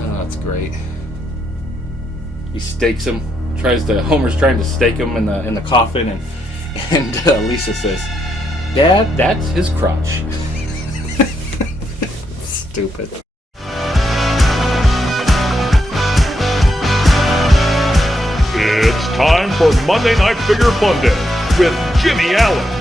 Oh, that's great. He stakes him. Homer's trying to stake him in the coffin, and Lisa says, "Dad, that's his crotch." Stupid. It's time for Monday Night Figure Funday with Jimmy Allen.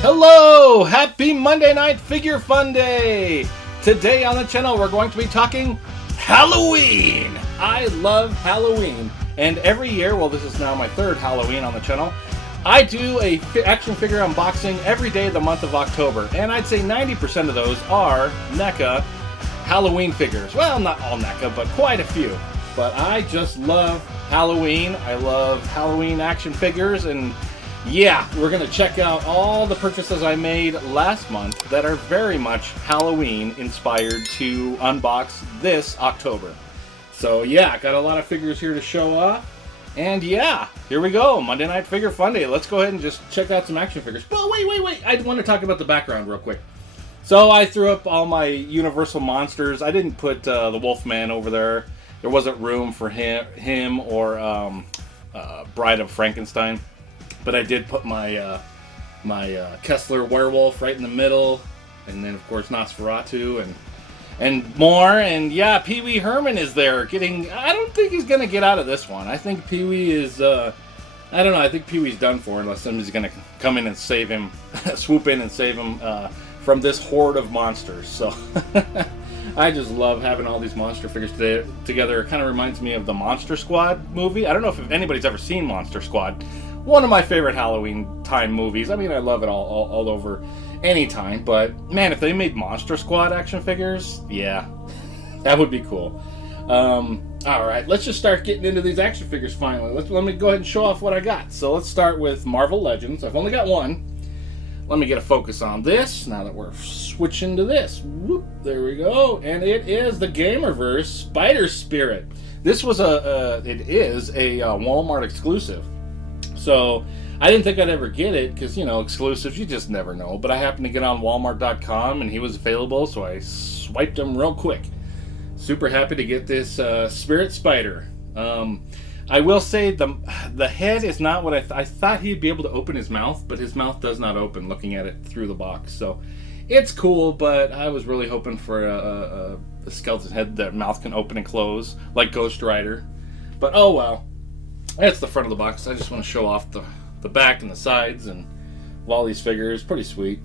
Hello! Happy Monday Night Figure Funday! Today on the channel we're going to be talking Halloween! I love Halloween. And every year, well, this is now my third Halloween on the channel, I do a action figure unboxing every day of the month of October. And I'd say 90% of those are NECA Halloween figures. Well, not all NECA, but quite a few. But I just love Halloween. I love Halloween action figures, and yeah, we're going to check out all the purchases I made last month that are very much Halloween inspired to unbox this October. So yeah, got a lot of figures here to show off. And yeah, here we go, Monday Night Figure Funday. Let's go ahead and just check out some action figures. But wait, I want to talk about the background real quick. So I threw up all my Universal monsters. I didn't put the Wolfman over there. There wasn't room for him or Bride of Frankenstein. But I did put my Kessler werewolf right in the middle, and then of course Nosferatu and more. And yeah, Pee Wee Herman is there getting. I don't think he's gonna get out of this one. I think Pee Wee is. I don't know. I think Pee Wee's done for unless somebody's gonna come in and save him, swoop in and save him from this horde of monsters. So I just love having all these monster figures together. It kind of reminds me of the Monster Squad movie. I don't know if anybody's ever seen Monster Squad. One of my favorite Halloween time movies. I mean, I love it all over anytime. But man, if they made Monster Squad action figures, yeah, that would be cool. All right, let's just start getting into these action figures finally. Let me go ahead and show off what I got. So let's start with Marvel Legends. I've only got one. Let me get a focus on this now that we're switching to this. Whoop, there we go. And it is the Gamerverse Spider Spirit. This was it is a Walmart exclusive. So I didn't think I'd ever get it because, you know, exclusives, you just never know. But I happened to get on Walmart.com and he was available, so I swiped him real quick. Super happy to get this Spirit Spider. I will say the head is not what I thought he'd be able to open his mouth, but his mouth does not open looking at it through the box. So it's cool, but I was really hoping for a skeleton head that mouth can open and close, like Ghost Rider. But oh well. That's the front of the box. I just want to show off the back and the sides and Wally's figures. Pretty sweet.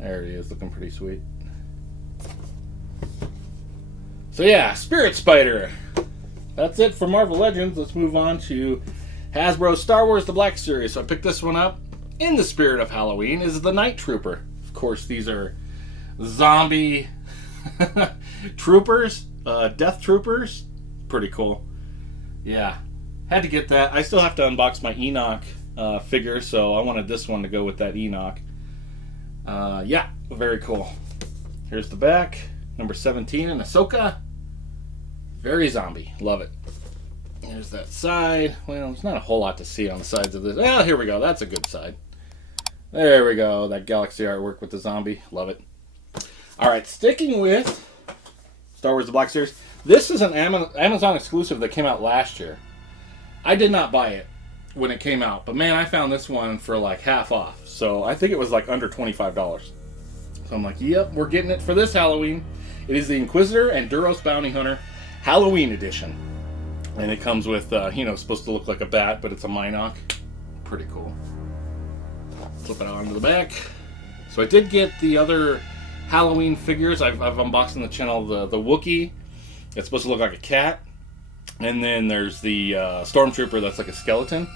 There he is, looking pretty sweet. So yeah, Spirit Spider. That's it for Marvel Legends. Let's move on to Hasbro Star Wars The Black Series. So I picked this one up. In the spirit of Halloween is the Night Trooper. Of course, these are zombie troopers, death troopers. Pretty cool. Yeah, had to get that. I still have to unbox my Enoch figure, so I wanted this one to go with that Enoch. Yeah, very cool. Here's the back, number 17 in Ahsoka. Very zombie, love it. There's that side. Well, there's not a whole lot to see on the sides of this. Well, here we go. That's a good side. There we go. That galaxy artwork with the zombie, love it. All right, sticking with Star Wars The Black Series. This is an Amazon exclusive that came out last year. I did not buy it when it came out, but man, I found this one for like half off. So I think it was like under $25. So I'm like, yep, we're getting it for this Halloween. It is the Inquisitor and Duros Bounty Hunter Halloween Edition. And it comes with, you know, supposed to look like a bat, but it's a Minoc. Pretty cool. Flip it onto the back. So I did get the other Halloween figures. I've unboxed on the channel the Wookiee. It's supposed to look like a cat. And then there's the Stormtrooper that's like a skeleton.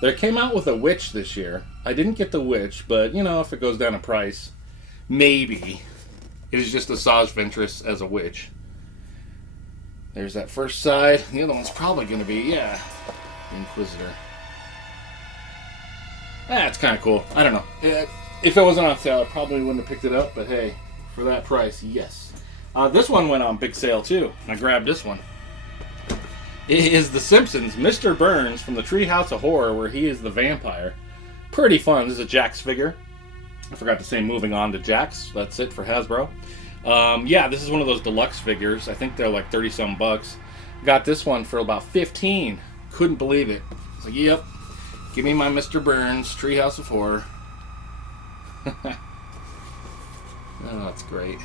They came out with a witch this year. I didn't get the witch, but you know, if it goes down in price, maybe. It is just a Saj Ventress as a witch. There's that first side. The other one's probably going to be, yeah, the Inquisitor. It's kind of cool. I don't know. If it wasn't on sale, I probably wouldn't have picked it up, but hey, for that price, yes. This one went on big sale too. I grabbed this one. is The Simpsons, Mr. Burns from the Treehouse of Horror, where he is the vampire. Pretty fun. This is a Jakks figure. I forgot to say moving on to Jakks. That's it for Hasbro. Yeah, this is one of those deluxe figures. I think they're like 30-some bucks. Got this one for about 15. Couldn't believe it. It's like, yep, give me my Mr. Burns, Treehouse of Horror. Oh, that's great.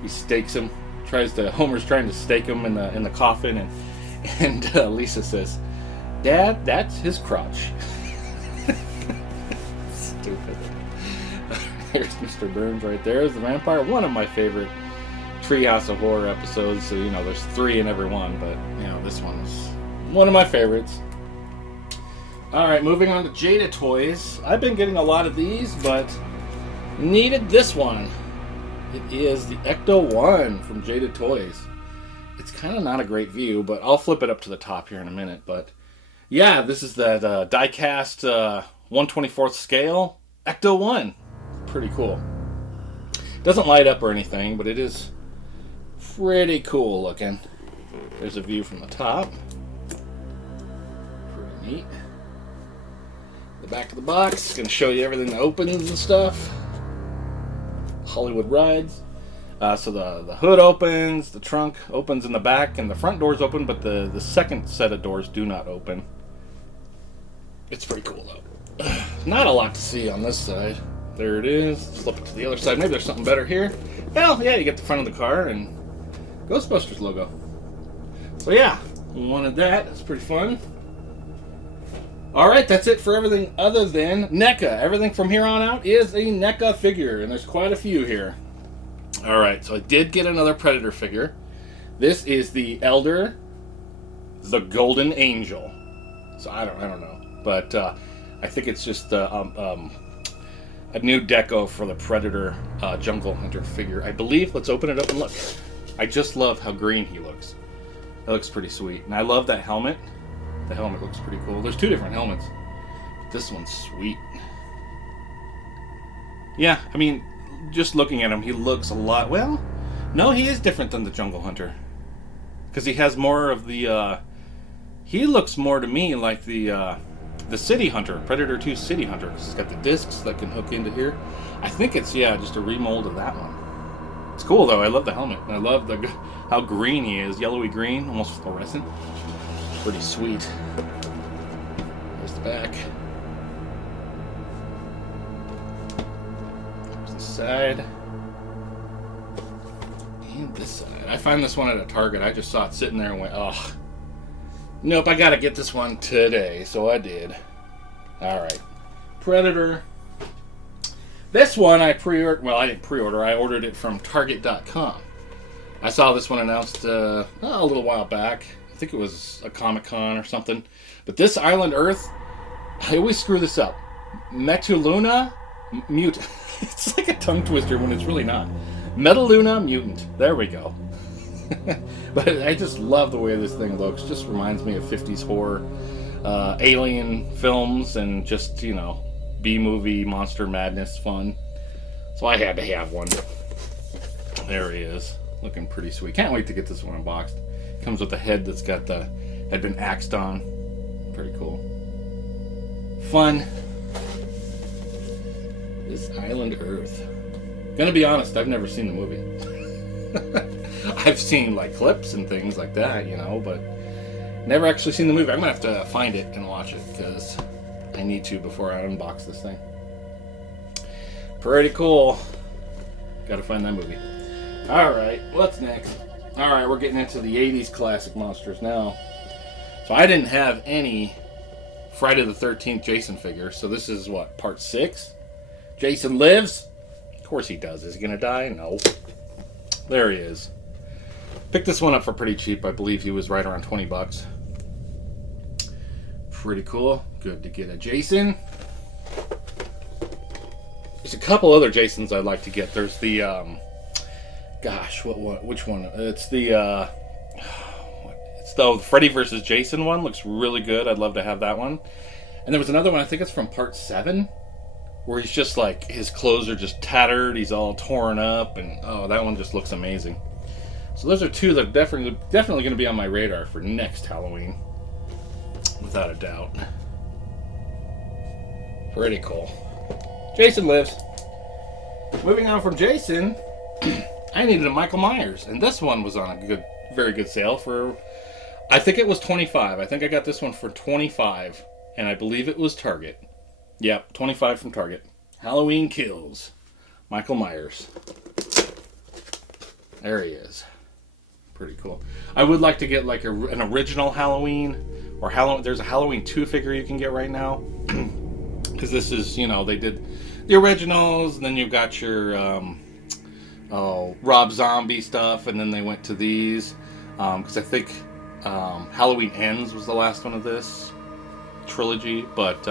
He stakes him. Homer's trying to stake him in the coffin, and Lisa says, "Dad, that's his crotch." Stupid. There's Mr. Burns right there as the vampire. One of my favorite Treehouse of Horror episodes. So, there's 3 in every one, but, this one is one of my favorites. Alright, moving on to Jada toys. I've been getting a lot of these, but needed this one. It is the Ecto-1 from Jada Toys. It's kind of not a great view, but I'll flip it up to the top here in a minute. But, yeah, this is that die-cast 1/24th scale Ecto-1. Pretty cool. Doesn't light up or anything, but it is pretty cool looking. There's a view from the top. Pretty neat. The back of the box is going to show you everything that opens and stuff. Hollywood rides. So the hood opens, the trunk opens in the back, and the front doors open, but the second set of doors do not open. It's pretty cool though. Not a lot to see on this side. There it is. Let's flip it to the other side. Maybe there's something better here. Well, yeah, you get the front of the car and Ghostbusters logo. So yeah, wanted that. That's pretty fun. Alright, that's it for everything other than NECA. Everything from here on out is a NECA figure, and there's quite a few here. Alright, so I did get another Predator figure. This is the Elder, the Golden Angel. So I don't know. But I think it's just a new deco for the Predator Jungle Hunter figure. I believe. Let's open it up and look. I just love how green he looks. That looks pretty sweet. And I love that helmet. The helmet looks pretty cool. There's 2 different helmets. This one's sweet. Yeah, I mean, just looking at him, he looks a lot... Well, no, he is different than the Jungle Hunter. Because he has more of the... he looks more to me like the City Hunter. Predator 2 City Hunter. Because he's got the discs that can hook into here. I think it's, just a remold of that one. It's cool, though. I love the helmet. I love how green he is. Yellowy green, almost fluorescent. Pretty sweet. There's the back. There's the side. And this side. I found this one at a Target. I just saw it sitting there and went, oh. Nope, I gotta get this one today. So I did. Alright. Predator. This one I pre-ordered. Well, I didn't pre-order. I ordered it from Target.com. I saw this one announced a little while back. I think it was a Comic-Con or something. But this Island Earth, I always screw this up. Metaluna Mutant. It's like a tongue twister when it's really not. Metaluna Mutant. There we go. But I just love the way this thing looks. Just reminds me of 50s horror, alien films, and just, B-movie monster madness fun. So I had to have one. There he is. Looking pretty sweet. Can't wait to get this one unboxed. Comes with a head that's got had been axed on. Pretty cool. Fun. This Island Earth. Gonna be honest, I've never seen the movie. I've seen clips and things like that, but never actually seen the movie. I'm gonna have to find it and watch it because I need to before I unbox this thing. Pretty cool. Gotta find that movie. Alright, what's next? Alright, we're getting into the 80s classic monsters now. So I didn't have any Friday the 13th Jason figure, so this is what, part 6? Jason lives? Of course he does. Is he gonna die? No. There he is. Picked this one up for pretty cheap. I believe he was right around 20 bucks. Pretty cool. Good to get a Jason. There's a couple other Jasons I'd like to get. There's the, gosh, which one? It's the, it's the Freddy versus Jason one. Looks really good. I'd love to have that one. And there was another one, I think it's from part 7, where he's just his clothes are just tattered. He's all torn up, and oh, that one just looks amazing. So those are two that are definitely going to be on my radar for next Halloween, without a doubt. Pretty cool. Jason lives. Moving on from Jason, I needed a Michael Myers, and this one was on a very good sale for, I think it was $25. I think I got this one for $25, and I believe it was Target. Yep, $25 from Target. Halloween Kills. Michael Myers. There he is. Pretty cool. I would like to get like an original Halloween, or there's a Halloween 2 figure you can get right now. Because this is, they did the originals, and then you've got your Rob Zombie stuff, and then they went to these. Because I think Halloween Ends was the last one of this trilogy. But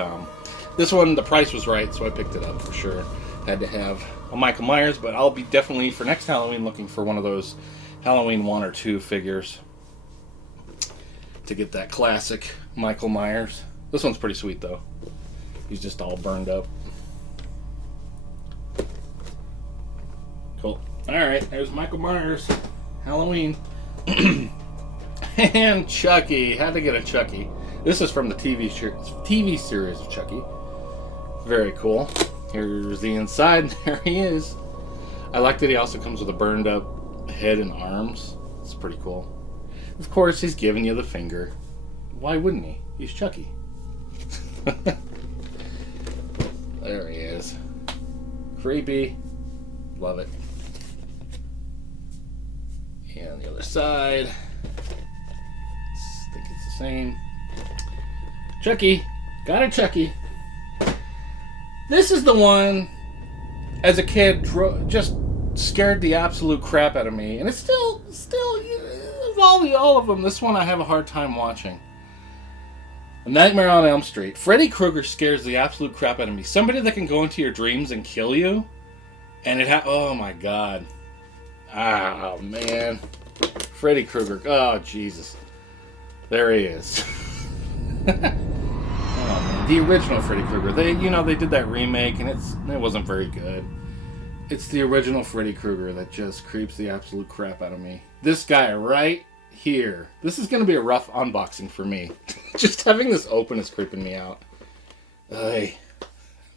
this one, the price was right, so I picked it up for sure. Had to have a Michael Myers, but I'll be definitely, for next Halloween, looking for one of those Halloween 1 or 2 figures to get that classic Michael Myers. This one's pretty sweet, though. He's just all burned up. Cool. Alright, there's Michael Myers. Halloween. And Chucky. Had to get a Chucky. This is from the TV series of Chucky. Very cool. Here's the inside. There he is. I like that he also comes with a burned up head and arms. It's pretty cool. Of course, he's giving you the finger. Why wouldn't he? He's Chucky. There he is. Creepy. Love it. And on the other side, I think it's the same. Chucky. Got a Chucky. This is the one, as a kid, just scared the absolute crap out of me. And it's still, of all of them, this one I have a hard time watching. A Nightmare on Elm Street. Freddy Krueger scares the absolute crap out of me. Somebody that can go into your dreams and kill you. And oh my god. Oh man. Freddy Krueger. Oh Jesus. There he is. Oh man. The original Freddy Krueger. They did that remake and it wasn't very good. It's the original Freddy Krueger that just creeps the absolute crap out of me. This guy right here. This is going to be a rough unboxing for me. Just having this open is creeping me out. Hey,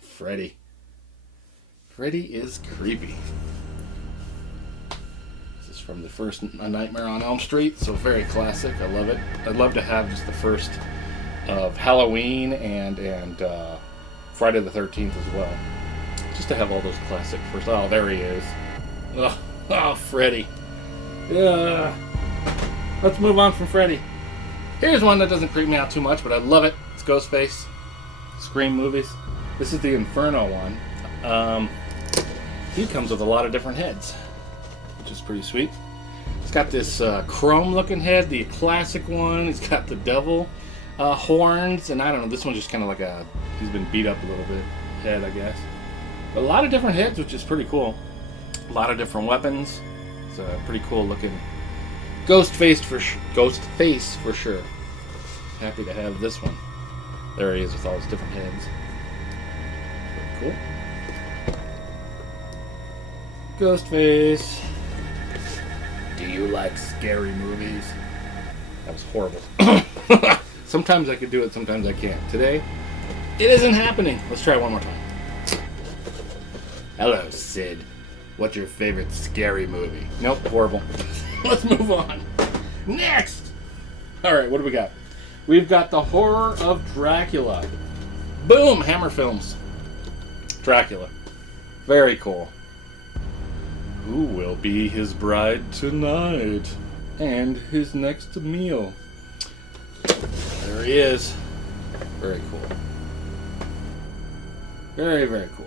Freddy. Freddy is creepy. This is from the first A Nightmare on Elm Street, so very classic. I love it. I'd love to have just the first of Halloween and Friday the 13th as well. Just to have all those classic first. Oh, there he is. Oh, Freddy. Let's move on from Freddy. Here's one that doesn't creep me out too much, but I love it. It's Ghostface. Scream movies. This is the Inferno one. He comes with a lot of different heads, which is pretty sweet. It's got this chrome-looking head, the classic one. He's got the devil horns, and I don't know, this one's just kind of like he's been beat up a little bit head, I guess. But a lot of different heads, which is pretty cool. A lot of different weapons. It's a pretty cool looking Ghostface for sure. Happy to have this one. There he is with all his different heads. Pretty cool. Ghostface. Do you like scary movies? That was horrible. Sometimes I could do it, sometimes I can't. Today, it isn't happening. Let's try it one more time. Hello, Sid. What's your favorite scary movie? Nope, horrible. Let's move on. Next! Alright, what do we got? We've got the Horror of Dracula. Boom! Hammer Films. Dracula. Very cool. Who will be his bride tonight? And his next meal. There he is. Very cool. Very, very cool.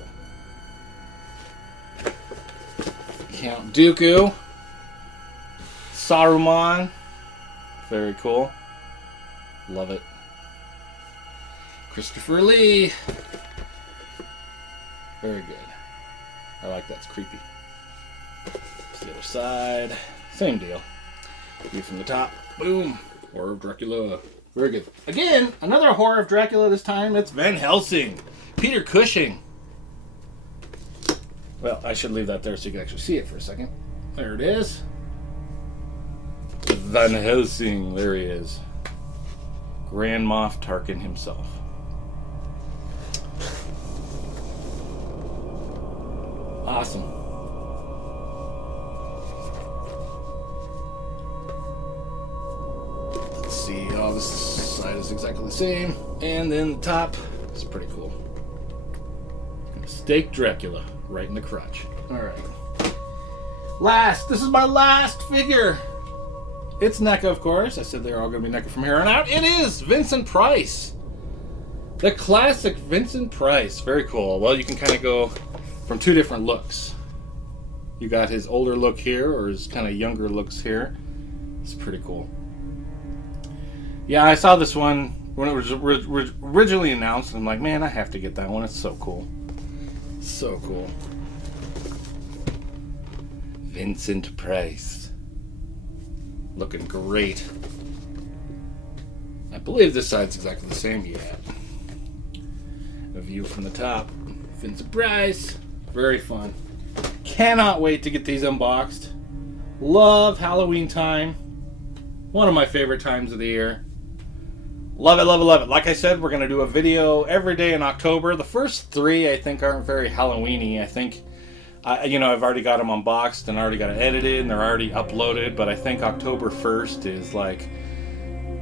Count Dooku. Saruman. Very cool. Love it. Christopher Lee. Very good. I like that. It's creepy. It's the other side. Same deal. View from the top. Boom. Horror of Dracula. Very good. Again, another Horror of Dracula this time. It's Van Helsing. Peter Cushing. Well, I should leave that there so you can actually see it for a second. There it is. Van Helsing. There he is. Grand Moff Tarkin himself. Awesome. Let's see. Oh, this side is exactly the same. And then the top is pretty cool. Stake Dracula right in the crotch. Alright. This is my last figure. It's NECA, of course. I said they're all going to be NECA from here on out. It is Vincent Price. The classic Vincent Price. Very cool. Well, you can kind of go from two different looks. You got his older look here, or his kind of younger looks here. It's pretty cool. Yeah, I saw this one when it was originally announced, and I'm like, man, I have to get that one. It's so cool. So cool. Vincent Price. Looking great. I believe this side's exactly the same. Yeah. A view from the top. Vincent Price. Very fun. Cannot wait to get these unboxed. Love Halloween time. One of my favorite times of the year. Love it, love it, love it. Like I said, we're going to do a video every day in October. The first three, I think, aren't very Halloween-y. I think, I've already got them unboxed and already got it edited and they're already uploaded. But I think October 1st is like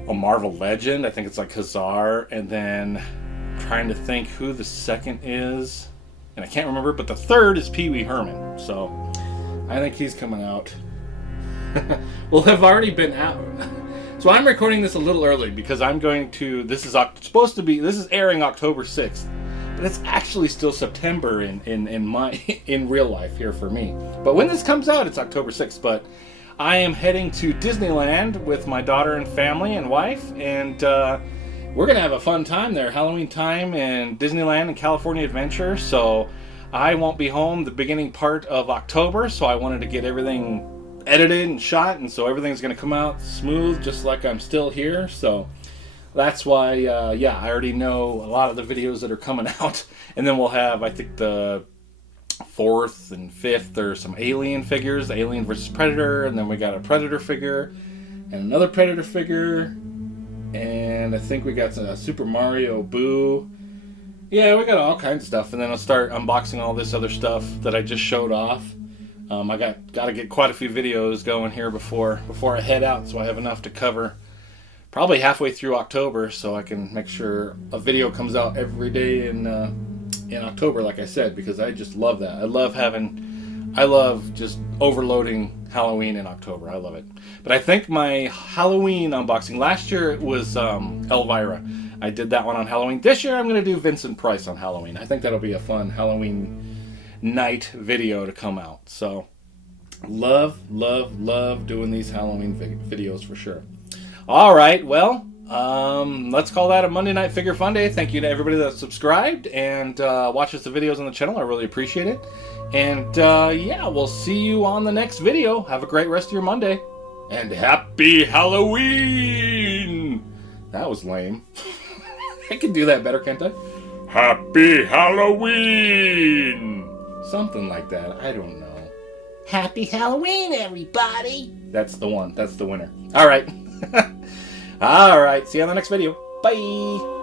a Marvel Legend. I think it's like Hazar. And then trying to think who the second is. And I can't remember, but the third is Pee Wee Herman. So I think he's coming out. Well, have already been out. So I'm recording this a little early because I'm going to. This is airing October 6th, but it's actually still September in real life here for me. But when this comes out, it's October 6th. But I am heading to Disneyland with my daughter and family and wife, and we're gonna have a fun time there. Halloween time in Disneyland and California Adventure. So I won't be home the beginning part of October. So I wanted to get everything edited and shot, and so everything's going to come out smooth just like I'm still here. So that's why I already know a lot of the videos that are coming out. And then we'll have, I think, the 4th and 5th there's some Alien figures, Alien versus Predator, and then we got a Predator figure and another Predator figure, and I think we got a Super Mario Boo. Yeah, we got all kinds of stuff. And then I'll start unboxing all this other stuff that I just showed off. I got to get quite a few videos going here before I head out, so I have enough to cover probably halfway through October, so I can make sure a video comes out every day in October, like I said, because I just love that. I love just overloading Halloween in October. I love it. But I think my Halloween unboxing last year it was Elvira. I did that one on Halloween. This year I'm going to do Vincent Price on Halloween. I think that'll be a fun Halloween night video to come out. So love doing these Halloween videos for sure. All right, well, let's call that a Monday Night Figure Funday. Thank you to everybody that subscribed and watches the videos on the channel. I really appreciate it. And we'll see you on the next video. Have a great rest of your Monday, and happy Halloween. That was lame. I can do that better, can't I? Happy Halloween. Something like that. I don't know. Happy Halloween, everybody! That's the one. That's the winner. All right. All right. See you on the next video. Bye.